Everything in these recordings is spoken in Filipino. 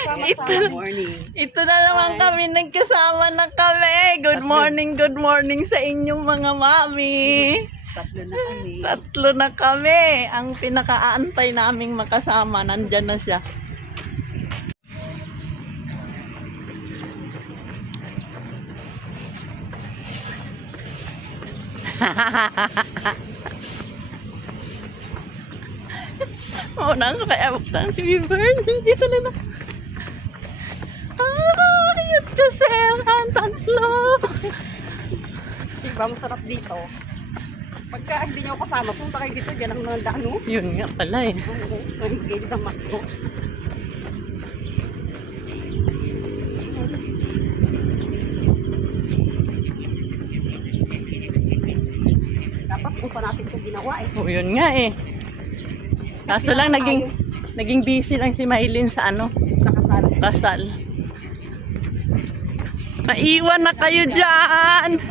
Sama-sama morning. Ito na naman kami, nagkasama na kami. Good morning sa inyong mga mami. Tatlo na kami. Tatlo na kami. Ang pinakaantay naming makasama, nandyan na siya. Oo na, kaya buktan si Bieber. Dito na na. Yun Josel, ang tatlo. Diba, masarap dito. Pagka hindi nyo kasama, punta kayo dito, dyan ang mga dano. Yun nga pala eh. So, hindi dito makto. Dapat kung pa natin ito ginawa eh. O yun nga eh. Kaso lang naging busy lang si Maylin sa ano, Sa kasal. kasal. Maiwan na kayo dyan.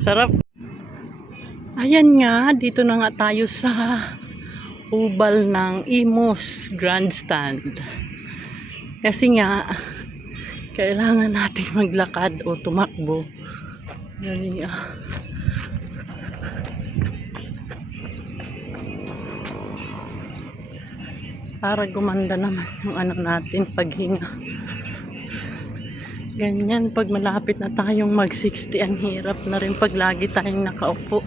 Sarap. Ayan nga, dito na nga tayo sa ubal ng Imus Grandstand. Kasi nga, kailangan natin maglakad o tumakbo. Yan nga. Para gumanda naman yung ano natin, paghinga. Ganyan, pag malapit na tayong mag-60, ang hirap na rin pag lagi tayong nakaupo.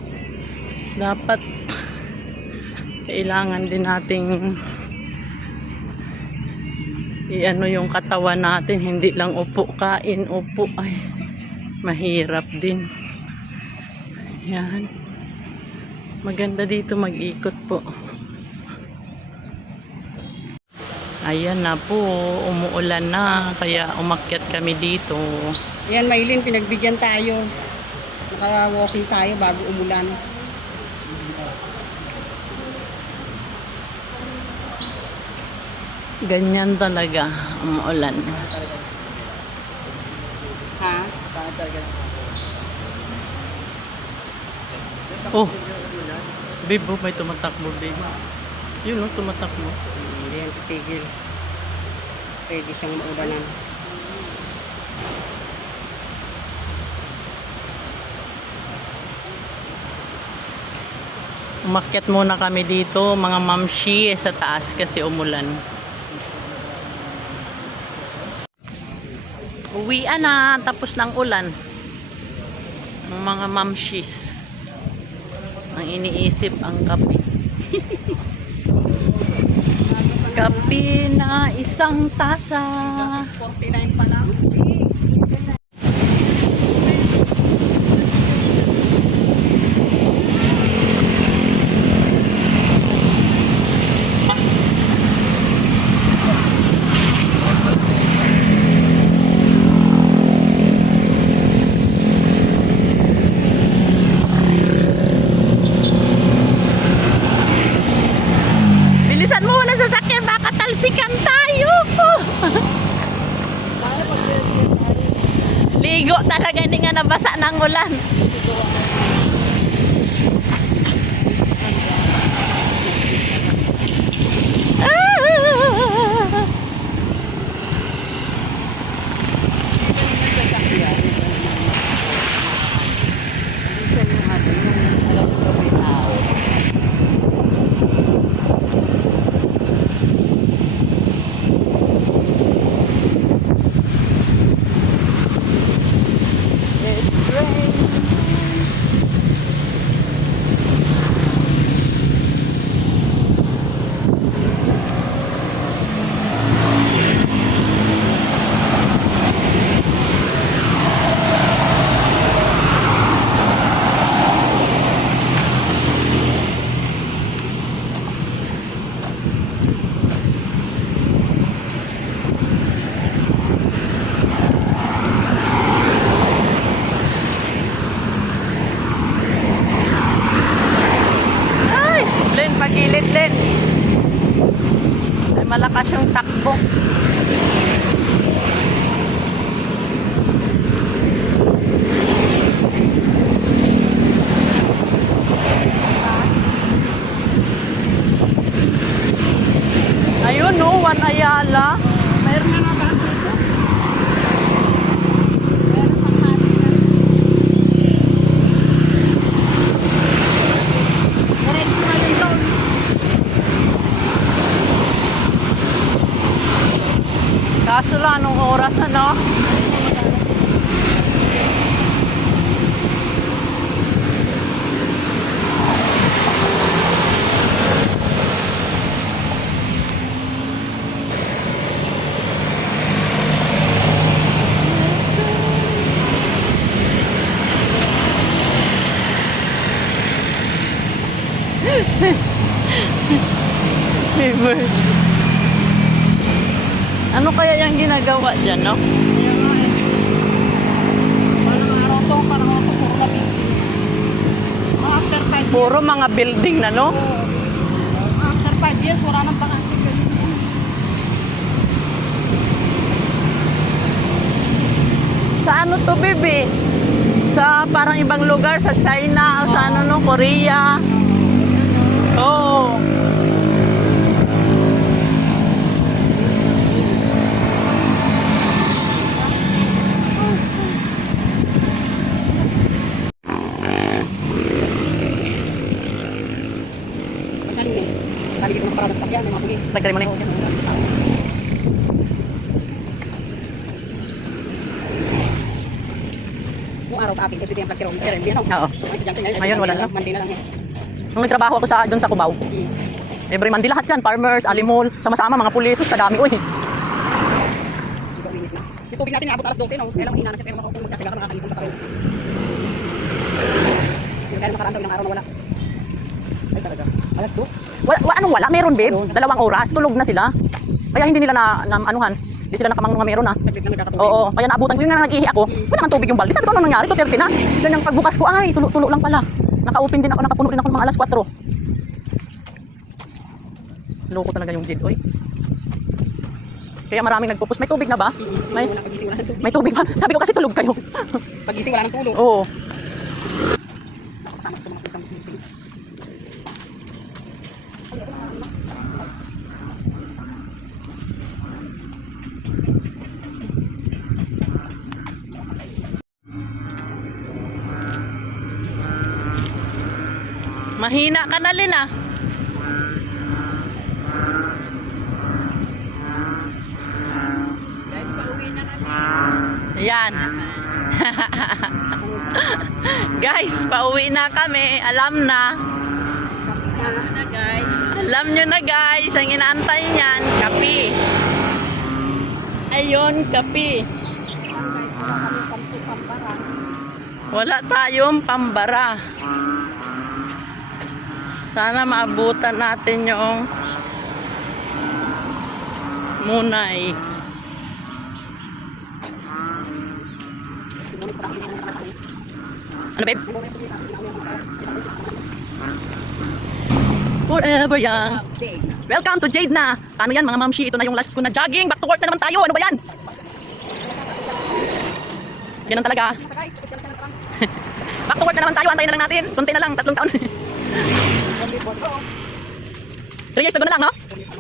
Dapat, kailangan din nating i-ano yung katawan natin, hindi lang upo, kain, upo, ay mahirap din. Yan. Maganda dito mag-ikot po. Ayan na po, umuulan na, kaya umakyat kami dito. Ayan, Maylin, pinagbigyan tayo. Naka-walking tayo bago umulan. Ganyan talaga, umuulan. Ha? Oh, babe, oh, may tumatakbo, babe. Yun, oh, tumatakbo. Hindi yan titigil. Pwede siyang maulanan. Umakyat muna kami dito, mga mamshi, sa taas kasi umulan. Uwian na, tapos ng ulan. Ang mga mamshis. Ang iniisip ang kape. Kape na isang tasa. 49 pa lang. Bilisan mo na sasakyan, baka talsikan tayo. Ligo talaga, hindi nga nabasa ng ulan. It's rain. malakas yung takbo. Ayun, no, Juan Ayala. Mayroon na nga ba dito? Diretso na yun doon. Kaso lang, anong oras, ano? Favorite. Ano kaya yung ginagawa dyan, no? Kaya nga eh. Parang araw to, parang ako puro gabi. Mga after 5 years. Puro mga building na, no? After 5 years, wala nang bakante. Sa ano to, baby? Sa parang ibang lugar, sa China, o sa ano, no? Korea. Oo. Pagkalunis. Paligid mo ng parang sakyan, may mga pulis. Tagkari mo na. Kung araw sa atin, kasi yung taxi room, sir, hindi ano. Oo. Mga estudyante ngayon, Ngayon, wala na. Monday na lang eh. Nung nagtrabaho ako doon sa Cubao, every Monday lahat yan, farmers, alimol, sama-sama, mga pulis, kadami, uy. Ito, init na. Yung tubig natin, naabot alas 12, no? Kaya lang mahina na siya, pero kung magkatsaga ka, makakaipon pa kayo. Yung kaya makaraan daw, ilang araw na wala. Ay, talaga. Alas 2? Anong wala? Meron, babe. 2 oras, tulog na sila. Kaya hindi nila na anuhan. Hindi sila nakamang mga meron, ha. Saglit lang nagkakatubig. Oo, kaya naabutan ko yung nga nag-ihi ako. Wala naman tubig yung balde. Sabi ko, ano nangyari? 2:30 na. Yan yung pagbukas ko, ay, tulo lang pala. Naka-open din ako, nakapuno rin ako ng mga alas 4. Loko talaga yung Jid, oy. Kaya maraming nagpo-post. May tubig na ba? Pagising wala ng tubig. May tubig ba? Sabi ko kasi tulog kayo. Pagising wala ng tulog. Oo. Kasama ko sa mga pulisang gising. Mahina ka na, Lin, ah. Yan. Guys, pauwi na kami. Alam na. Alam nyo na, guys. Ang inaantay niyan, kape. Ayun, kape. Wala tayong pambara. Sana maabutan natin yung munay. Ano, babe? Forever young. Welcome to Jade na. Paano yan, mga mamshi? Ito na yung last ko na jogging. Back to work na naman tayo. Ano ba yan? Ganun talaga. Back to work na naman tayo. Antayin na lang natin. Kunti na lang. 3 taon. 3 years to go na lang, no?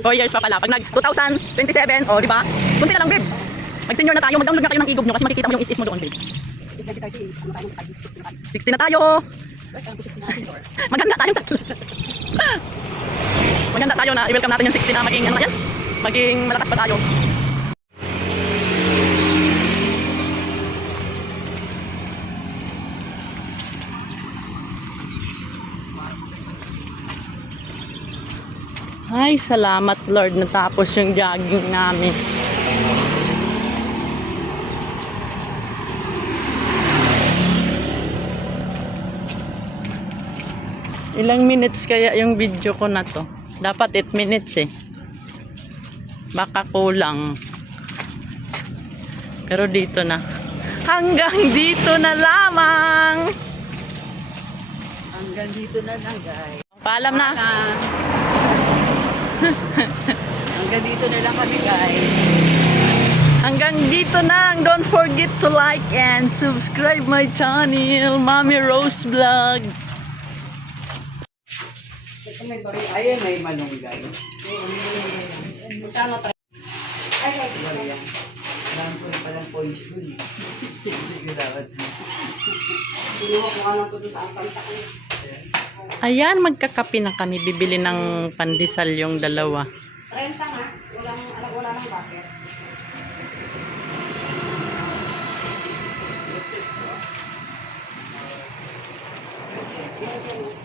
4 years pa pala. Pag nag 2027, oh, di ba? Kunti na lang, babe. Mag-senior na tayo. Mag-download na kayo ng e-gov nyo kasi makikita mo yung is-is mo doon, babe. 60 na tayo. Maganda tayo tatlo. Maganda tayo na i-welcome natin yung 60 na maging ano yan? Maging malakas pa tayo. Ay, salamat Lord, natapos yung jogging namin. Ilang minutes kaya yung video ko na to? Dapat 8 minutes eh. Baka kulang. Pero dito na. Hanggang dito na lamang. Hanggang dito na lang, guys. Paalam na. Hanggang Hanggang dito na lang kami guys. Hanggang dito na. Don't forget to like and subscribe my channel, Mommy Rose Vlog. Ito may baril. Ayan, may malunggay. Magkano tayo? Ay, ay, Wala yan. Alam ko rin palang points dun eh. Sige dapat. Kinuha ko nga lang po doon sa angkanta ko. Ayan, magkakape na kami. Bibili ng pandesal yung dalawa. 30 nga. Wala nang bucket. Yan, yan.